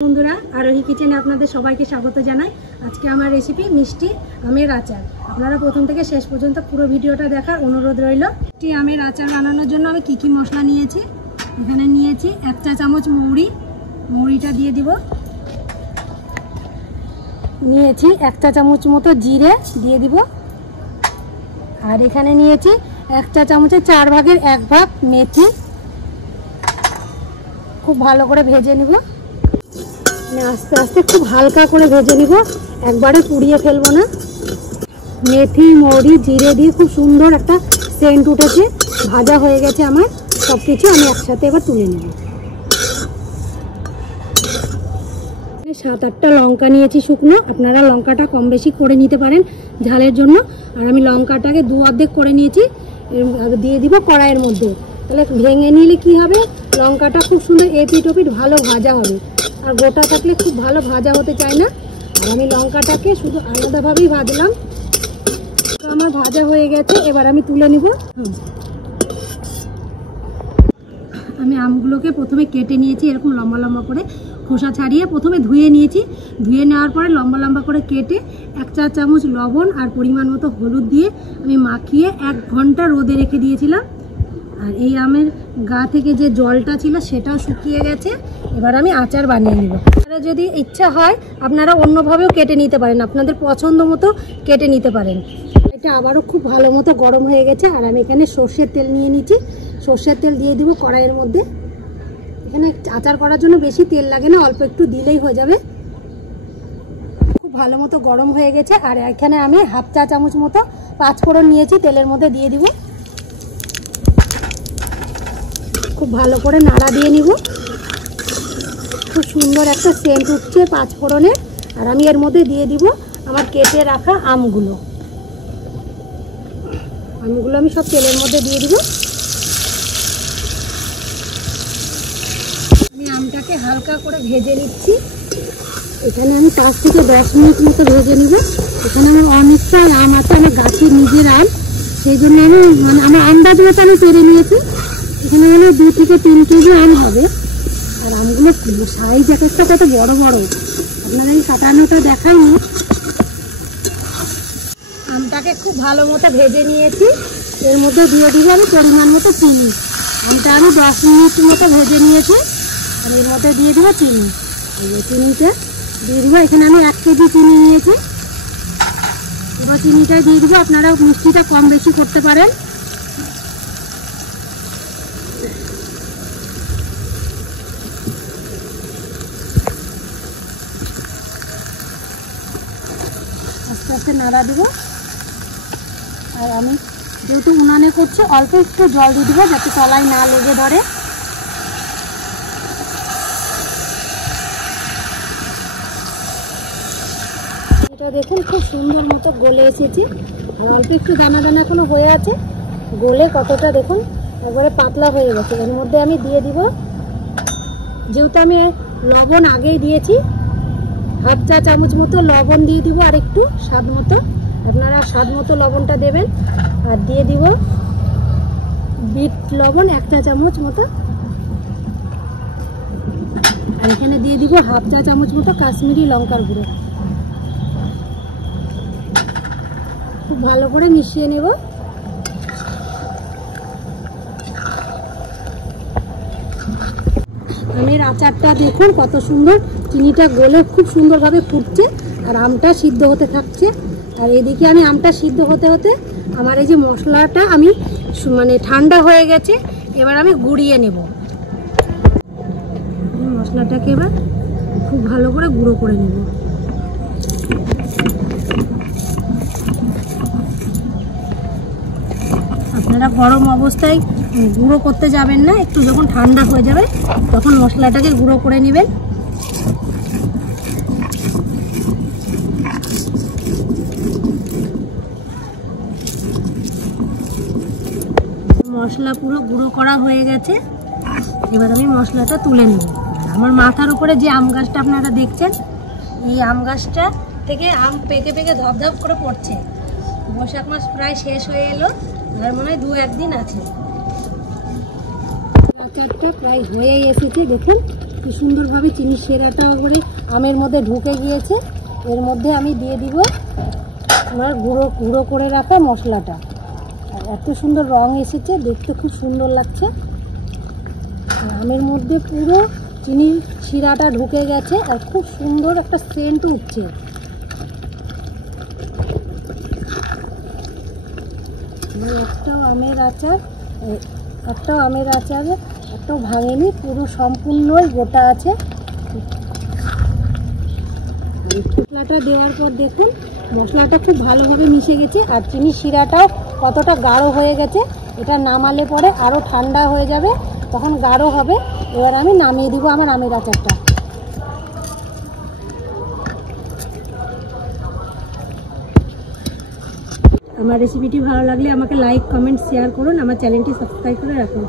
বন্ধুরা আরোহী কিচেনে আপনাদের সবাইকে স্বাগত জানাই। আজকে আমার রেসিপি মিষ্টি আমের আচার। আপনারা প্রথম থেকে শেষ পর্যন্ত পুরো ভিডিওটা দেখার অনুরোধ রইল। মিষ্টি আমের আচার বানানোর জন্য আমি কি মশলা নিয়েছি, এখানে নিয়েছি 1 চা চামচ মৌরিটা দিয়ে দিব। নিয়েছি 1 চা চামচ মতো জিরে দিয়ে দিব। আর এখানে নিয়েছি 1 চা চামচের 4 ভাগের 1 ভাগ মেথি। খুব ভালো করে ভেজে নিব, আস্তে আস্তে খুব হালকা করে ভেজে নিব, একবারে পুড়িয়ে ফেলবো না। মেথি মৌরি জিরে দিয়ে খুব সুন্দর একটা সেন্ট উঠেছে, ভাজা হয়ে গেছে আমার সব কিছু। আমি একসাথে এবার তুলে নেব। 7-8টা লঙ্কা নিয়েছি শুকনো, আপনারা লঙ্কাটা কম বেশি করে নিতে পারেন ঝালের জন্য। আর আমি লঙ্কাটাকে 2 অর্ধেক করে নিয়েছি, দিয়ে দিব কড়াইয়ের মধ্যে। তাহলে ভেঙে নিলে কি হবে, লঙ্কাটা খুব সুন্দর এপিট ওপিট ভালো ভাজা হবে। আর গোটা থাকলে খুব ভালো ভাজা হতে চায় না। আর আমি লঙ্কাটাকে শুধু আলাদাভাবেই ভাজলাম। আমার ভাজা হয়ে গেছে, এবার আমি তুলে নিব। আমি আমগুলোকে প্রথমে কেটে নিয়েছি এরকম লম্বা লম্বা করে, খোসা ছাড়িয়ে প্রথমে ধুয়ে নিয়েছি। ধুয়ে নেওয়ার পরে লম্বা লম্বা করে কেটে 1 চা চামচ লবণ আর পরিমাণ মতো হলুদ দিয়ে আমি মাখিয়ে 1 ঘন্টা রোদে রেখে দিয়েছিলাম। আর এই আমের গা থেকে যে জলটা ছিল সেটাও শুকিয়ে গেছে। এবার আমি আচার বানিয়ে নেব। আপনারা যদি ইচ্ছা হয় আপনারা অন্যভাবেও কেটে নিতে পারেন, আপনাদের পছন্দ মতো কেটে নিতে পারেন। এটা আবারও খুব ভালো মতো গরম হয়ে গেছে। আর আমি এখানে সর্ষের তেল নিয়ে নিচ্ছি। সর্ষের তেল দিয়ে দিব কড়াইয়ের মধ্যে। এখানে আচার করার জন্য বেশি তেল লাগে না, অল্প একটু দিলেই হয়ে যাবে। খুব ভালো মতো গরম হয়ে গেছে। আর এখানে আমি 1/2 চা চামচ মতো 5 ফোড়ন নিয়েছি, তেলের মধ্যে দিয়ে দিব। খুব ভালো করে নাড়া দিয়ে নিব। খুব সুন্দর একটা সেন্ট উঠছে 5 ফোড়নের। আর আমি এর মধ্যে দিয়ে দিব আমার কেটে রাখা আমগুলো। আমি সব তেলের মধ্যে দিয়ে দিব। আমি আমটাকে হালকা করে ভেজে নিচ্ছি। এখানে আমি 5 থেকে 10 মিনিট মতো ভেজে নিব। এখানে আমার অনেকটাই আম আছে, আমার গাছের নিজের আম, সেই জন্য আমি আমার আন্দাজ মতো আমি পেরে নিয়েছি। এখানে 2 থেকে 3 কেজি আম হবে। আর আমগুলো সাইজ এক একটা কত বড় বড়, আপনারা এই কাটানোটা দেখাইনি। আমটাকে খুব ভালো মতো ভেজে নিয়েছি। এর মধ্যে দিয়ে দিব আমি পরিমাণ মতো চিনি। আমটা আমি 10 মিনিট মতো ভেজে নিয়েছি। আর এর মধ্যে দিয়ে দিব চিনি। এই চিনিটা দিয়ে দিব। এখানে আমি 1 কেজি চিনি নিয়েছি। এবার চিনিটা দিয়ে দিব। আপনারা মিষ্টিটা কম বেশি করতে পারেন। আস্তে আস্তে নাড়া দিব। আর আমি যেহেতু উনানে করছি অল্প একটু জল দিয়ে দিব, যাতে তলায় না লেগে ধরে। এটা দেখুন খুব সুন্দর মতো গলে এসেছে। আর অল্প একটু দানা দানা এখনো হয়ে আছে। গলে কতটা দেখুন একবারে পাতলা হয়ে গেছে। এর মধ্যে আমি দিয়ে দিব, যেহেতু আমি লবণ আগেই দিয়েছি, 1/2 চা চামচ মতো লবণ দিয়ে দিব। আর একটু স্বাদ মতো, আপনারা স্বাদ মতো লবণটা দেবেন। আর দিয়ে দিব বিট লবণ 1 চা চামচ মতো। আর এখানে দিয়ে দিব 1/2 চা চামচ মতো কাশ্মীরি লঙ্কার গুঁড়ো। খুব ভালো করে মিশিয়ে নেব। আমের আচারটা দেখুন কত সুন্দর, চিনিটা গলে খুব সুন্দরভাবে ফুটছে। আর আমটা সিদ্ধ হতে থাকছে। আর এদিকে আমি আমটা সিদ্ধ হতে হতে আমার এই যে মশলাটা আমি ঠান্ডা হয়ে গেছে। এবার আমি গুঁড়িয়ে নেব। মশলাটাকে এবার খুব ভালো করে গুঁড়ো করে নেব। আপনারা গরম অবস্থায় গুঁড়ো করতে যাবেন না, একটু যখন ঠান্ডা হয়ে যাবে তখন মশলাটাকে গুঁড়ো করে নেবেন। মশলা পুরো গুঁড়ো করা হয়ে গেছে। এবার আমি মশলাটা তুলে নেব। আমার মাথার উপরে যে আম গাছটা আপনারা দেখছেন, এই আম গাছটা থেকে আম পেকে পেকে ধপধপ করে পড়ছে। বৈশাখ মাস প্রায় শেষ হয়ে এলো, আর মনে হয় 2-1 দিন আছে। আচারটা প্রায় হয়ে এসেছে দেখুন। কি সুন্দরভাবে চিনির শিরাটা করে আমের মধ্যে ঢুকে গিয়েছে। এর মধ্যে আমি দিয়ে দিব আমার গুঁড়ো করে রাখা মশলাটা। আর এত সুন্দর রং এসেছে, দেখতে খুব সুন্দর লাগছে। আমের মধ্যে পুরো চিনির শিরাটা ঢুকে গেছে আর খুব সুন্দর একটা সেন্ট উঠছে। একটাও আমের আচার একটাও ভাঙেনি, পুরো সম্পূর্ণই গোটা আছে। মশলাটা দেওয়ার পর দেখুন মশলাটা খুব ভালোভাবে মিশে গেছে আর চিনি শিরাটাও কতটা গাঢ় হয়ে গেছে। এটা নামালে পরে আরও ঠান্ডা হয়ে যাবে, তখন গাঢ় হবে। এবার আমি নামিয়ে দিব আমার আমের আচারটা। আমার রেসিপিটি ভালো লাগলে আমাকে লাইক, কমেন্ট, শেয়ার করুন। আমার চ্যানেলটি সাবস্ক্রাইব করে রাখুন।